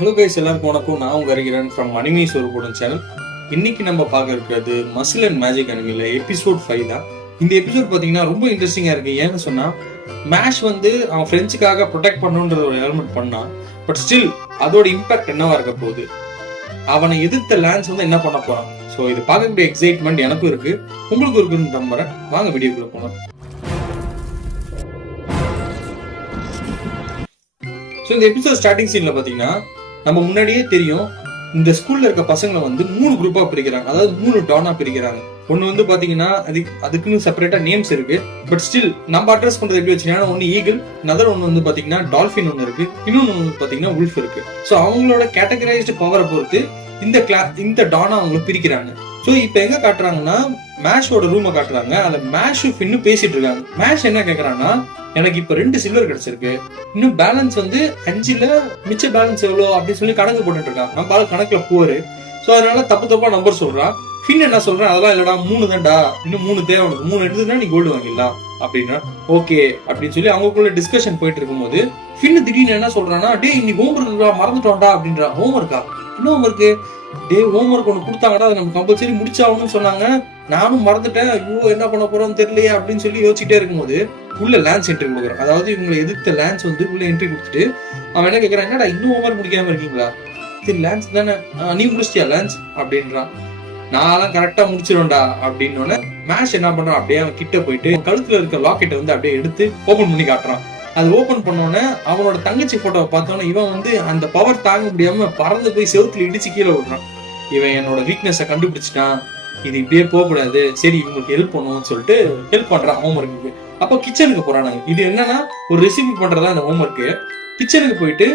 Hello guys, எல்லாருக்கும் வணக்கம். நான் உங்க ஹரிகிரன் ஃப்ரம் அனிமீஸ் ஒரு போடும் சேனல். இன்னைக்கு நம்ம பார்க்க இருக்கிறது மசில் அண்ட் மேஜிக் அனிமில எபிசோட் 5 தான். இந்த எபிசோட் பார்த்தீங்கன்னா ரொம்ப இன்ட்ரெஸ்டிங்காக இருக்கு. ஏன்னு சொன்னா மேஷ் வந்து அவன் ஃப்ரெண்ட்ஸுக்காக ப்ரொடெக்ட் பண்ணுன்ற ஒரு எலிமெண்ட் பண்ணான். பட் ஸ்டில் அதோட இம்பாக்ட் என்னவா இருக்க போகுது, அவனை எதிர்த்த லான்ஸ் வந்து என்ன பண்ண போறான். ஸோ இது பார்க்கக்கூடிய எக்ஸைட்மெண்ட் எனக்கும் இருக்கு, உங்களுக்கும் இருக்குன்னு நம்புறேன். வாங்க வீடியோக்குள்ள போகலாம். ஸோ இந்த எபிசோட் ஸ்டார்டிங் சீன்ல பார்த்தீங்கன்னா நம்ம முன்னாடியே தெரியும், இந்த ஸ்கூல்ல இருக்க பசங்களை வந்து 3 குரூப்பா பிரிக்கிறாங்க. அதாவது 3 டானா பிரிக்கிறாங்க. ஒன்னு வந்து பாத்தீங்கன்னா அதுக்குன்னு செப்பரேட்டா நேம்ஸ் இருக்கு. பட் ஸ்டில் நம்ம அட்ரஸ் பண்றது எப்படி வச்சுன்னா, ஒன்னு ஈகிள், நதர் ஒன்னு வந்து பாத்தீங்கன்னா டால்பின் ஒன்னு இருக்கு, இன்னொன்னு வந்து பாத்தீங்கன்னா உல்ஃப் இருக்கு. சோ அவங்களோட கேட்டகரைஸ்டு பவரை பொறுத்து இந்த டானா அவங்க பிரிக்கிறாங்க. சோ இப்ப எங்க காட்டுறாங்கன்னா மேஷோட ரூமை காட்டுறாங்க. அதுல மேஷ் ஃபின்னு பேசிட்டு இருக்காங்க. மேஷ் என்ன கேக்குறாங்கன்னா, எனக்கு இப்ப 2 சில்வர் கிடைச்சிருக்கு, இன்னும் பேலன்ஸ் வந்து 5ல மிச்ச பேலன்ஸ் எவ்வளோ அப்படின்னு சொல்லி கணக்கு போட்டுட்டு இருக்கான். நம்ம கணக்குல போரு. சோ அதனால தப்பா நம்பர் சொல்றான். ஃபின் என்ன சொல்றான், அதெல்லாம் இல்லடா 3 தான்டா, இன்னும் 3 தேவை, உனக்கு 3 எடுத்துனா நீ கோல்டு வாங்கிடலாம் அப்படின்னா ஓகே அப்படின்னு சொல்லி அவங்களுக்குள்ள டிஸ்கஷன் போயிட்டு இருக்கும்போது ஃபின் திடீர்னு என்ன சொல்றான்னா, டே இன்னைக்கு ஹோம்ஒர்க் மறந்துட்டோம்டா அப்படின்றா. ஹோம்ஒர்க்கா? என்ன ஹோம்ஒர்க்கு? டே ஹோம்ஒர்க் ஒன்று கொடுத்தாங்கடா, அதை நம்ம கம்பல்சரி முடிச்சாகணும்னு சொன்னாங்க, நானும் மறந்துட்டேன், ஐயோ என்ன பண்ண போறோம்னு தெரியலையே அப்படின்னு சொல்லி யோசிச்சுட்டே இருக்கும்போது உள்ள லான்ஸ் என்ட்ரி கொடுக்குறான். அதாவது இவங்களை எதிர்த்த லான்ஸ் வந்து உள்ள என்ட்ரி கொடுத்துட்டு அவன் என்ன கேட்கறான், என்னடா இன்னும் ஹோம்ஒர்க் முடிக்காம இருக்கீங்களா? சரி லான்ஸ் தானே, நீ முடிச்சிட்டியா லான்ஸ் அப்படின்றான். நான் கரெக்டா முடிச்சிடும்டா அப்படின்னு மேஷ் என்ன பண்றான், அப்படியே அவன் கிட்ட போயிட்டு கழுத்துல இருக்க லாக்கெட்டை வந்து அப்படியே எடுத்து ஓபன் பண்ணி காட்டுறான். அது ஓபன் பண்ணோன்னே அவனோட தங்கச்சி போட்டோவை பார்த்தோன்னே இவன் வந்து அந்த பவர் தாங்க முடியாம பறந்து போய் செவுத்துல இடிச்சு கீழே விடுறான். இவன் என்னோட வீக்னஸை கண்டுபிடிச்சிட்டான், இது இப்படியே போகக்கூடாது, சரி இவங்களுக்கு ஹெல்ப் பண்ணுவோம்னு சொல்லிட்டு ஹெல்ப் பண்றான் ஹோம்ஒர்க்கு. அப்போ கிச்சனுக்கு போறானுங்க. இது என்னன்னா ஒரு ரெசிபி பண்றதா அந்த ஹோம்ஒர்க்கு. கிச்சனுக்கு போயிட்டு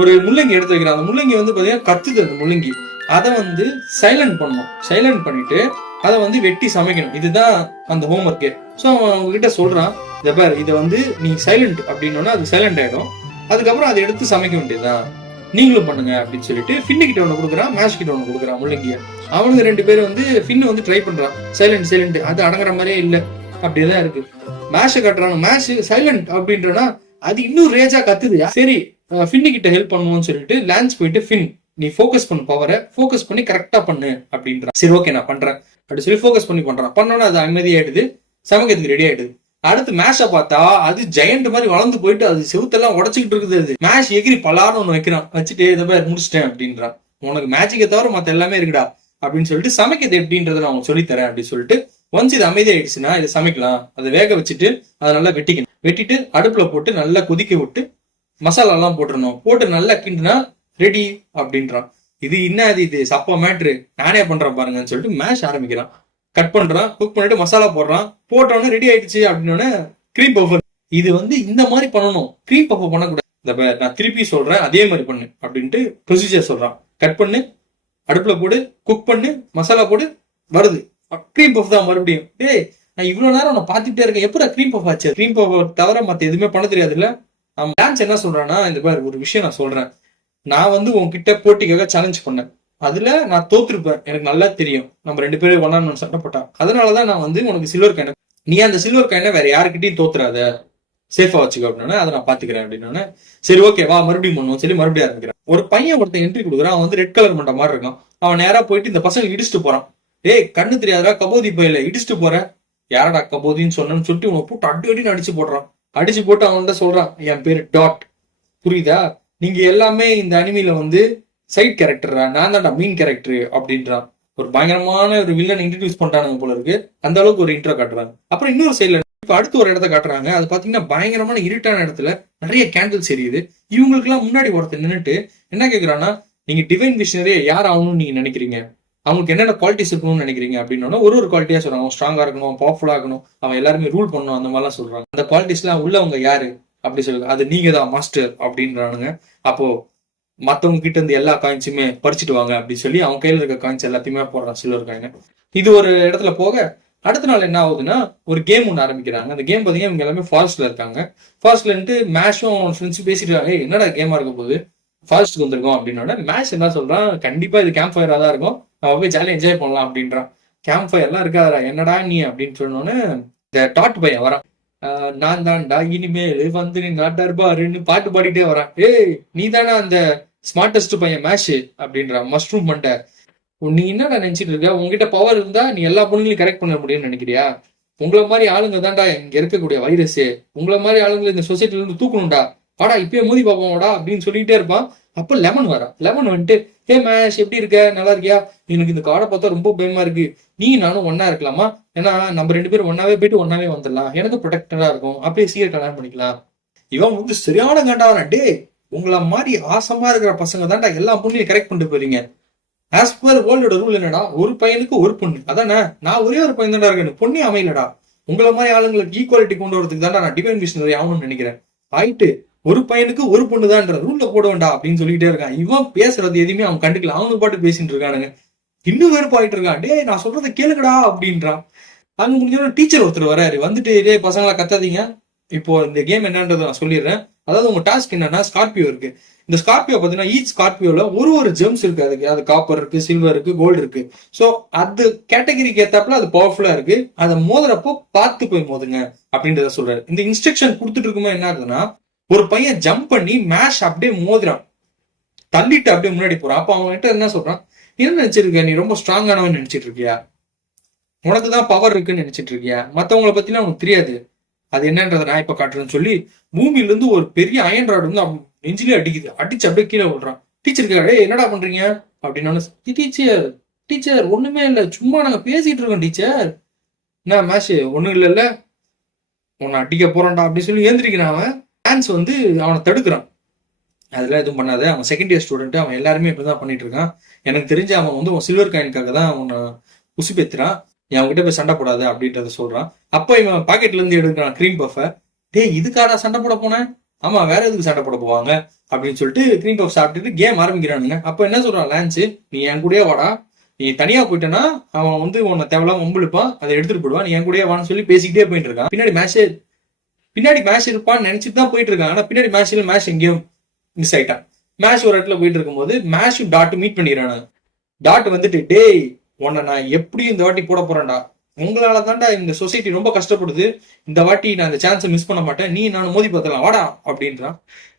ஒரு முள்ளங்கி எடுத்து வைக்கிறான். அந்த முள்ளங்கி வந்து பாத்தீங்கன்னா கத்துது. அந்த முள்ளங்கி அதை வந்து சைலண்ட் பண்ணணும். சைலண்ட் பண்ணிட்டு அதை வந்து வெட்டி சமைக்கணும். இதுதான் அந்த ஹோம்ஒர்க்கே. ஸோ அவன் அவங்க கிட்ட சொல்றான், இதை பாரு, இதை வந்து நீ சைலண்ட் அப்படின்னோன்னா அது சைலண்ட் ஆயிடும், அதுக்கப்புறம் அதை எடுத்து சமைக்க வேண்டியதுதான், நீங்களும் பண்ணுங்க அப்படின்னு சொல்லிட்டு ஃபின்னு கிட்ட ஒன்று கொடுக்குறான், மேஷ் கிட்ட ஒன்று கொடுக்குறான் முள்ளங்கிய. அவனுங்க 2 பேரும் வந்து ஃபின்னு வந்து ட்ரை பண்றான். சைலண்ட் அது அடங்குற மாதிரியே இல்லை, அப்படியேதான் இருக்கு. மேஷை கட்டுறாங்க. மேஷ் சைலண்ட் அப்படின்றனா அது இன்னும் ரேஜா கத்துது. சரி ஃபின்னு கிட்ட ஹெல்ப் பண்ணுவோம்னு சொல்லிட்டு லான்ஸ் போயிட்டு, ஃபின் நீ ஃபோக்கஸ் பண்ணு, பவரை ஃபோக்கஸ் பண்ணி கரெக்டா பண்ணு அப்படின்றான். சரி ஓகே நான் பண்றேன் அப்படி சொல்லி ஃபோக்கஸ் பண்ணி பண்றான். பண்ணோன்னா அது அமைதியாயிடுது, சமைக்கிறதுக்கு ரெடி ஆயிடுது. அடுத்து மேஷை பார்த்தா அது ஜெயண்ட் மாதிரி வளர்ந்து போயிட்டு அது செவுத்தெல்லாம் உடச்சிக்கிட்டு இருக்குது. அது மேஷ் எகிரி பலான்னு ஒன்று வைக்கிறான். வச்சுட்டு இதை பேர் முடிச்சிட்டேன் அப்படின்றான். உனக்கு மேஜிக்கை தவிர மற்ற எல்லாமே இருக்குடா அப்படின்னு சொல்லிட்டு சமைக்கிறது எப்படின்றத நான் உங்களுக்கு சொல்லித்தரேன் அப்படின்னு சொல்லிட்டு, ஒன்ஸ் இது அமைதியாயிடுச்சுன்னா இதை சமைக்கலாம். அதை வேக வச்சுட்டு அதை நல்லா வெட்டிக்கணும். வெட்டிட்டு அடுப்புல போட்டு நல்லா கொதிக்க விட்டு மசாலா எல்லாம் போட்டுருணும். போட்டு நல்லா கிண்டுனா ரெடி அப்படின்றான். இது என்னது, இது சப்பா மேட்ரு, நானே பண்றேன் பாருங்கன்னு சொல்லிட்டு மேஷ் ஆரம்பிக்கிறான். கட் பண்றான், குக் பண்ணிட்டு மசாலா போடுறான். போட்டோன்னு ரெடி ஆயிடுச்சு அப்படின்னோடனே கிரீம் பஃபர். இது வந்து இந்த மாதிரி பண்ணணும், கிரீம் பஃபர் பண்ணக்கூடாது. நான் திருப்பி சொல்றேன், அதே மாதிரி பண்ணு அப்படின்ட்டு ப்ரொசீஜர் சொல்றான். கட் பண்ணு, அடுப்புல போடு, குக் பண்ணு, மசாலா போடு, வருது கிரீம் பஃப் தான் மறுபடியும். டேய் நான் இவ்வளவு நேரம் நான் பாத்துக்கிட்டே இருக்கேன், எப்படா கிரீம் பஃப் ஆச்சு? கிரீம் பஃப் தவிர மத்த எதுவுமே பண்ண தெரியாது இல்ல. அவன் டான்ஸ் என்ன சொல்றான்னா, இந்த மாதிரி ஒரு விஷயம் நான் சொல்றேன், நான் வந்து உன்கிட்ட போட்டிக்காக சேலஞ்ச் பண்ணேன், அதுல நான் தோத்துருப்பேன், எனக்கு நல்லா தெரியும். நம்ம 2 பேரும் ஒன்னா சண்டை போட்டான், அதனாலதான் நான் வந்து உனக்கு சில்வர் காயினை, நீ அந்த சில்வர் காயினை வேற யாருக்கிட்டையும் தோத்துறாத, சேஃபா வச்சுக்க அப்படின்னா அதை நான் பாத்துக்கிறேன் அப்படின்னா, சரி ஓகே வா மறுபடியும் பண்ணுவோம் சொல்லி மறுபடியும் ஆரம்பிக்கிறேன். ஒரு பையன் ஒருத்தன் என்ட்ரி கொடுக்குறான். அவன் வந்து ரெட் கலர் மண்ட மாதிரி இருக்கான். அவன் நேரா போயிட்டு இந்த பசங்க இடிச்சுட்டு போறான். ஏய் கண்ணு தெரியாதா கபோதி பையில இடிச்சுட்டு போற, யாரடா கபோதின்னு சொன்னு சொல்லிட்டு உன போட்டு அடின்னு அடிச்சு போடுறான். அடிச்சு போட்டு அவன்கிட்ட சொல்றான், என் பேரு டாட், புரியுதா, நீங்க எல்லாமே இந்த அனிமில வந்து சைட் கேரக்டரா, நான் தான்டா மெயின் கேரக்டர் அப்படின்றான். ஒரு பயங்கரமான ஒரு வில்லன் இன்ட்ரடியூஸ் பண்றானுங்க போல இருக்கு. அந்த அளவுக்கு ஒரு இன்ட்ரோ காட்டுறாங்க. அப்புறம் இன்னொரு சைட்ல இப்ப அடுத்து ஒரு இடத்த காட்டுறாங்க. அது பாத்தீங்கன்னா பயங்கரமான இருட்டான இடத்துல நிறைய கேண்டில்ஸ் எரியுது. இவங்களுக்கு எல்லாம் முன்னாடி ஒருத்தர் நின்றுட்டு என்ன கேக்குறான்னா, நீங்க டிவைன் விஷனரியா யார் ஆகணும்னு நீங்க நினைக்கிறீங்க, அவங்களுக்கு என்னென்ன குவாலிட்டிஸ் இருக்கணும்னு நினைக்கிறீங்க அப்படின்னா ஒரு குவாலிட்டியா சொல்றாங்க. அவன் ஸ்ட்ராங்கா இருக்கணும், பவர்ஃபுல்லா இருக்கணும், அவன் எல்லாருமே ரூல் பண்ணணும், அந்த மாதிரிலாம் சொல்றாங்க. அந்த குவாலிட்டிஸ் எல்லாம் உள்ளவங்க யாரு அப்படி சொல்லுங்க, அது நீங்க தான் மாஸ்டர் அப்படின்றானுங்க. அப்போ மத்தவங்க கிட்ட இருந்து எல்லா காயின்ஸுமே பறிச்சுட்டு வாங்க அப்படின்னு சொல்லி அவன் கையில இருக்க காயின்ஸ் எல்லாத்தையுமே போடுறான், சில்வர் காயின். இது ஒரு இடத்துல போக அடுத்த நாள் என்ன ஆகுதுன்னா ஒரு கேம் ஒன்று ஆரம்பிக்கிறாங்க. அந்த கேம் பாத்தீங்கன்னா இவங்க எல்லாமே ஃபாரஸ்ட்ல இருக்காங்க. ஃபாரஸ்ட்ல இருந்து மேஷும் அவன் ஃப்ரெண்ட்ஸும் பேசிட்டு இருக்காங்க, என்னடா கேமா இருக்க போகுது, ஃபாரஸ்ட்டுக்கு வந்திருக்கோம் அப்படின்னோட மேஷ் என்ன சொல்றான், கண்டிப்பா இது கேம்ப் ஃபயரா தான் இருக்கும், நம்ம போய் ஜாலியா என்ஜாய் பண்ணலாம் அப்படின்றான். கேம்ப் ஃபயர்லாம் இருக்காதா, என்னடா நீ அப்படின்னு சொன்னோன்னு இந்த டாட் பையன் வரான். நான் தான்டா இனிமேல் வந்து டர்பாருன்னு பாட்டு பாடிட்டே வரான். ஏய் நீ தானே அந்த ஸ்மார்டஸ்ட் பையன் மேஷ் அப்படின்றான். மஷ்ரூம் பண்ணிட்ட நீ என்னடா நினைச்சிட்டு இருக்க? உங்ககிட்ட பவர் இருந்தா நீ எல்லா பொண்ணுங்களையும் கரெக்ட் பண்ண முடியும்னு நினைக்கிறியா? உங்களை மாதிரி ஆளுங்க தான்டா இங்க இருக்கக்கூடிய வைரஸ். உங்களை மாதிரி ஆளுங்களை இந்த சொசைட்டில இருந்து தூக்கணும்டா. வாடா இப்பயே மோதி பார்ப்போம்டா அப்படின்னு சொல்லிட்டே இருப்பான். அப்ப லெமன் வரா. லெமன் வந்துட்டு, ஹே மேஷ் எப்படி இருக்க, நல்லா இருக்கியா? எனக்கு இந்த காடை பார்த்தா ரொம்ப பயமா இருக்கு. நீ நானும் ஒன்னா இருக்கலாமா? ஏன்னா நம்ம 2 பேரும் ஒன்னாவே போயிட்டு ஒன்னாவே வந்துடலாம். எனக்கு ப்ரொடெக்டடா இருக்கும். அப்படியே சீக்கிரம் கல்யாணம் பண்ணிக்கலாம். இவன் வந்து சரியான காண்டாவனா. டே உங்களை மாதிரி ஆசமா இருக்கிற பசங்க தான்டா எல்லா பொண்ணையும் கரெக்ட் பண்ணிட்டு போறீங்க. ஆஸ் பர் வேர்ல்டோட ரூல் என்னடா, ஒரு பையனுக்கு ஒரு பொண்ணு. அதானே, நான் ஒரே ஒரு பையன் தான்டா இருக்கேன், பொண்ணே அமையலடா. உங்களை மாதிரி ஆளுங்களுக்கு ஈக்குவாலிட்டி கொண்டு வரதுக்கு தான்டா நான் டிவைன் மிஷனரி ஆகணும்னு நினைக்கிறேன். ஆயிட்டு ஒரு பையனுக்கு ஒரு பொண்ணு தான்ன்ற ரூல்ல போட வேண்டாம் அப்படின்னு சொல்லிட்டே இருக்கான். இவன் பேசுறது எதுவுமே அவன் கண்டுக்கல. அவனுக்கு பாட்டு பேசிட்டு இருக்கானுங்க. இன்னும் வெறுப்பாயிட்டு இருக்கான். டே நான் சொல்றதை கேளுங்கடா அப்படின்றான். அங்க முடிஞ்சோட டீச்சர் ஒருத்தர் வராரு. வந்துட்டு டே பசங்களா கத்தாதீங்க, இப்போ இந்த கேம் என்னன்றதை நான் சொல்லிடுறேன். அதாவது உங்க டாஸ்க் என்னன்னா, ஸ்கார்பியோ இருக்கு. இந்த ஸ்கார்பியோ பாத்தீங்கன்னா ஈச் ஸ்கார்பியோல ஒரு ஜெம்ஸ் இருக்கு. அதுக்கு அது காப்பர் இருக்கு, சில்வர் இருக்கு, கோல்டு இருக்கு. சோ அது கேட்டகரிக்கு ஏத்தாப்புல அது பவர்ஃபுல்லா இருக்கு. அதை மோதுறப்போ பார்த்து போய் மோதுங்க அப்படின்றத சொல்றாரு. இந்த இன்ஸ்ட்ரக்ஷன் கொடுத்துட்டு இருக்கும்போது என்ன ஆகுதுன்னா, ஒரு பையன் ஜம்ப் பண்ணி மேஷ் அப்படியே மோதுறான், தள்ளிட்டு அப்படியே முன்னாடி போறான். அப்ப அவங்க கிட்ட என்ன சொல்றான், என்ன நினைச்சிருக்க, நீ ரொம்ப ஸ்ட்ராங்கானவன் நினைச்சிட்டு இருக்கியா? உனக்குதான் பவர் இருக்குன்னு நினைச்சிட்டு இருக்கியா? மத்தவங்களை பத்தினா உனக்கு தெரியாது. அது என்னன்றதை நான் இப்ப காட்டுறேன்னு சொல்லி பூமியில இருந்து ஒரு பெரிய அயன் ராடு வந்து அவன் நெஞ்சிலே அடிக்குது. அடிச்சு அப்படியே கீழே விடுறான். டீச்சர் கேட்கறே என்னடா பண்றீங்க அப்படின்னு. டீச்சர் டீச்சர் ஒண்ணுமே இல்ல, சும்மா நாங்க பேசிட்டு இருக்கோம் டீச்சர். என்ன மேஷ் ஒண்ணும் இல்ல, உன்னை அடிக்க போறான்டா அப்படின்னு சொல்லி ஏந்திரிக்கிறான். அவன் டான்ஸ் வந்து அவனை தடுக்கிறான். அதெல்லாம் எதுவும் பண்ணாத, அவன் செகண்ட் இயர் ஸ்டூடெண்ட், அவன் எல்லாருமே இப்படிதான் பண்ணிட்டு இருக்கான். எனக்கு தெரிஞ்ச அவன் வந்து உன் சில்வர் காயின்காக தான் அவனை உசுப்பேத்துறான். நீ அவன்கிட்ட போய் சண்டை போடாத அப்படின்றத சொல்றான். அப்ப இவன் பாக்கெட்ல இருந்து எடுக்கிறான் கிரீம் பஃப. டே இதுக்காரா சண்டை போட போனேன்? ஆமா வேற எதுக்கு சண்டை போட போவாங்க அப்படின்னு சொல்லிட்டு கிரீம் பஃப் சாப்பிட்டுட்டு கேம் ஆரம்பிக்கிறானுங்க. அப்ப என்ன சொல்றான் லான்ஸ், நீ என் கூடயே வாடா, நீ தனியா போயிட்டேன்னா அவன் வந்து உன்னை தேவையில்லாம வம்பிழுப்பான், அதை எடுத்துட்டு போடுவான், நீ என் கூடயே வான்னு சொல்லி பேசிக்கிட்டே போயிட்டு இருக்கான். பின்னாடி மேட்ச் இருப்பான்னு நினைச்சிட்டு தான் போயிட்டு இருக்கான். ஆனா பின்னாடி மேட்ச் எங்கேயும் மிஸ் ஆயிட்டான். மேட்ச் ஒரு இடத்துல போயிட்டு இருக்கும்போது மேட்ச் டாட் மீட் பண்ணிடுறானு. டாட் வந்துட்டு, டேய் உன்னை நான் எப்படியும் இந்த வாட்டி போட போறேன்டா, உங்களால தான்டா இந்த சொசைட்டி ரொம்ப கஷ்டப்படுது, இந்த வாட்டி நான் இந்த சான்ஸை மிஸ் பண்ண மாட்டேன், நீ நான் மோதி பார்த்தலாம் வாடா அப்படின்றான்.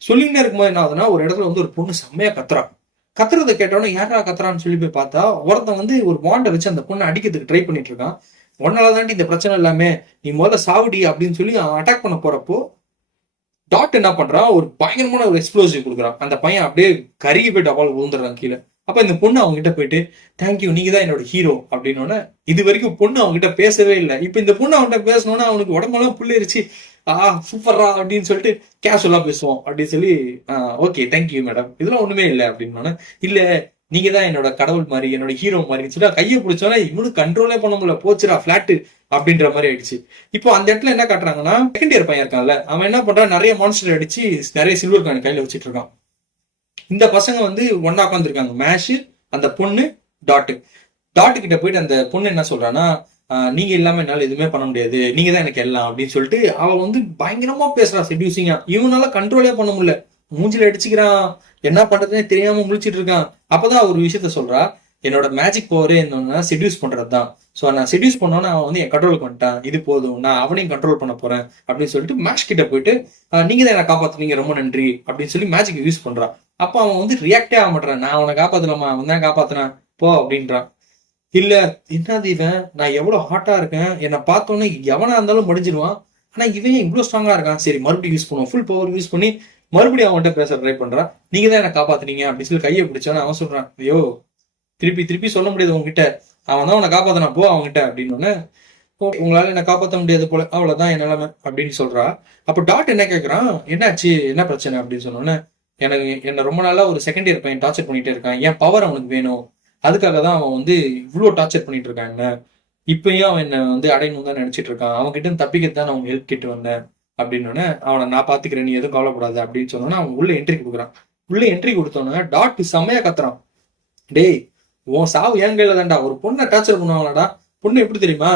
சொல்லிங்கன்னு இருக்கும்போது என்ன ஆகுதுன்னா, ஒரு இடத்துல வந்து ஒரு பொண்ணு செம்மையா கத்துறான். கத்துறதை கேட்டோன்னே யாரா கத்துறான்னு சொல்லி போய் பார்த்தா, ஒருத்தன் வந்து ஒரு பாண்டை வச்சு அந்த பொண்ணை அடிக்கிறதுக்கு ட்ரை பண்ணிட்டு இருக்கான். உன்னால தாண்டி இந்த பிரச்சனை எல்லாமே, நீ முதல்ல சாவடி அப்படின்னு சொல்லி அவன் அட்டாக் பண்ண போறப்போ டாட் என்ன பண்றான், ஒரு பயங்கரமான ஒரு எக்ஸ்ப்ளோசிவ் கொடுக்குறான். அந்த பையன் அப்படியே கருகி போயிட்டு அப்பால் விழுந்துடுறான் கீழே. அப்ப இந்த பொண்ணு அவங்க கிட்ட போயிட்டு, தேங்க்யூ நீங்க தான் என்னோட ஹீரோ அப்படின்னோட, இது வரைக்கும் பொண்ணு அவங்க கிட்ட பேசவே இல்லை. இப்ப இந்த பொண்ணு அவன்கிட்ட பேசணும்னா அவனுக்கு உடம்பெல்லாம் புள்ளிருச்சு. சூப்பர்ரா அப்படின்னு சொல்லிட்டு கேஷுவலா பேசுவோம் அப்படின்னு சொல்லி, ஓகே தேங்க்யூ மேடம், இதெல்லாம் ஒண்ணுமே இல்லை அப்படின்னோட, இல்ல நீங்க தான் என்னோட கடவுள் மாதிரி, என்னோட ஹீரோ மாதிரி சொல்லி கையை பிடிச்சோன்னா இவனுக்கு கண்ட்ரோலே பண்ண முடியல, போச்சுடா பிளாட்டு அப்படின்ற மாதிரி ஆயிடுச்சு. இப்போ அந்த இடத்துல என்ன காட்டுறாங்கன்னா, செகண்ட் இயர் பையன் இருக்கான்ல, அவன் என்ன பண்றான், நிறைய மான்ஸ்டர் அடிச்சு நிறைய சில்வர் காயின் கையில வச்சுட்டு இருக்கான். இந்த பசங்க வந்து ஒன்னா உட்காந்துருக்காங்க, மேஷ், அந்த பொண்ணு, டாட்டு கிட்ட போயிட்டு அந்த பொண்ணு என்ன சொல்றான்னா, நீங்க இல்லாம என்னால எதுவுமே பண்ண முடியாது, நீங்க தான் எனக்கு எல்லாம் அப்படின்னு சொல்லிட்டு அவ வந்து பயங்கரமா பேசுறா, செடியூசிங்கா. இவனால கண்ட்ரோலே பண்ண முடியல, மூஞ்சில அடிச்சுக்கிறான், என்ன பண்றதுன்னே தெரியாம முழிச்சிட்டு இருக்கான். அப்பதான் ஒரு விஷயத்த சொல்றா, என்னோட மேஜிக் பவரே என்னன்னா செடியூஸ் பண்றதுதான். சோ நான் செடியூஸ் பண்ணோன்னா அவன் வந்து என் கண்ட்ரோலுக்கு வந்துட்டான், இது போதும், நான் அவனையும் கண்ட்ரோல் பண்ண போறேன் அப்படின்னு சொல்லிட்டு மேஷ் கிட்ட போயிட்டு, நீங்க தான் என்ன காப்பாத்துனீங்க, ரொம்ப நன்றி அப்படின்னு சொல்லி மேஜிக் யூஸ் பண்றான். அப்ப அவன் வந்து ரியாக்டே ஆக மாட்டான், நான் அவனை காப்பாத்தலாமா, அவன் தான் காப்பாத்தினான் போ அப்படின்றான். இல்ல என்னது இவன், நான் எவ்வளவு ஹாட்டா இருக்கேன், என்னை பார்த்தோன்னே எவனா இருந்தாலும் முடிஞ்சிருவான், ஆனா இவன் இவ்வளவு ஸ்ட்ராங்கா இருக்கான், சரி மறுபடியும் யூஸ் பண்ணுவோம், ஃபுல் பவர் யூஸ் பண்ணி மறுபடியும் அவன்கிட்ட பேச ட்ரை பண்றான். நீங்க தான் என்ன காப்பாத்துனீங்க அப்படின்னு சொல்லி கையை பிடிச்சான்னு அவன் சொல்றான். ஐயோ திருப்பி சொல்ல முடியாது உங்ககிட்ட, அவன் தான் உன்னை காப்பாத்தினா போ அவன்கிட்ட அப்படின்னு. உங்களால என்ன காப்பாற்ற முடியாது போல, அவ்வளவுதான் என் நிலைமை அப்படின்னு சொல்றா. அப்ப டாட் என்ன கேட்கறான், என்னாச்சு என்ன பிரச்சனை அப்படின்னு சொன்னோன்னே, என்ன ரொம்ப நாளா ஒரு செகண்ட் இயர் பையன் டார்ச்சர் பண்ணிட்டே இருக்கான், என் பவர் அவனுக்கு வேணும், அதுக்காக தான் அவன் வந்து இவ்வளவு டார்ச்சர் பண்ணிட்டு இருக்கான் என்ன, இப்பயும் அவன் என்ன வந்து அடையணும் தான் நினைச்சிட்டு இருக்கான், அவன் கிட்ட தப்பிக்கத்தான் நான் அவங்க ஹெல்ப் கேட்டு வந்தேன் அப்படின்னு. அவனை நான் பாத்துக்கிறேன், நீ எதுவும் கவலைப்படாது அப்படின்னு சொன்னோன்னா அவன் உள்ள என்ட்ரி கொடுக்குறான். உள்ள என்ட்ரி கொடுத்தோன்னா டாட் செம்மையா கத்துறான். டேய் உன் சாவு என் கையில தான்டா, ஒரு பொண்ணை டார்ச்சர் பண்ணுவாங்களாடா, பொண்ணு எப்படி தெரியுமா,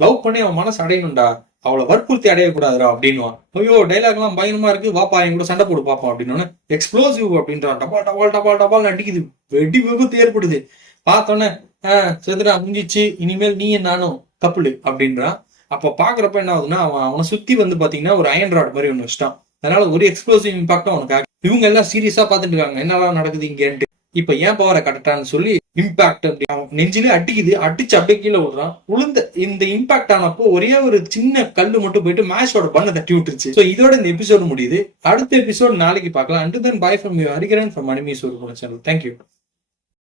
லவ் பண்ணி அவன் மனசு அடையணும்டா, அவளை வற்புறுத்தி அடையக்கூடாதுரா அப்படின்வான். ஐயோ டைலாக் எல்லாம் பயங்கரமா இருக்கு, வாப்பா என் கூட சண்டை போடு பாப்போம் அப்படின்னு. எக்ஸ்ப்ளோசிவ் அப்படின்றான், டபால் அடிக்குது, வெடி விபத்து ஏற்படுது. பார்த்தோன்னே செதுரா முடிஞ்சிச்சு, இனிமேல் நீ நானும் கப்புளு அப்படின்றான். அப்ப பாக்குறப்ப என்ன ஆகுதுன்னா, அவனை சுத்தி வந்து பாத்தீங்கன்னா ஒரு அயன் ராட் மாதிரி ஒண்ணு வச்சிட்டான். அதனால ஒரு எக்ஸ்ப்ளோசிவ் இம்பாக்டும் அவனுக்கு இவங்க எல்லாம் சீரியஸா பாத்துட்டு இருக்காங்க என்னெல்லாம் நடக்குது இங்கன்ட்டு. இப்ப ஏன் பவரை கரெக்டான்னு சொல்லி இம்பாக்ட் அப்படி அவன் நெஞ்சிலே அடிக்குது, அடிச்சு அப்படியே கீழே விடுறான். உளுந்த இந்த இம்பாக்ட் ஆனப்போ ஒரே ஒரு சின்ன கல்லு மட்டும் போயிட்டு மேஷோட பண்ண தட்டி விட்டுருச்சு. சோ இதோட இந்த எபிசோடு முடியுது. அடுத்த எபிசோட் நாளைக்கு பார்க்கலாம். And then by from you Hariharan from animes ஒரு சேனல். தேங்க்யூ.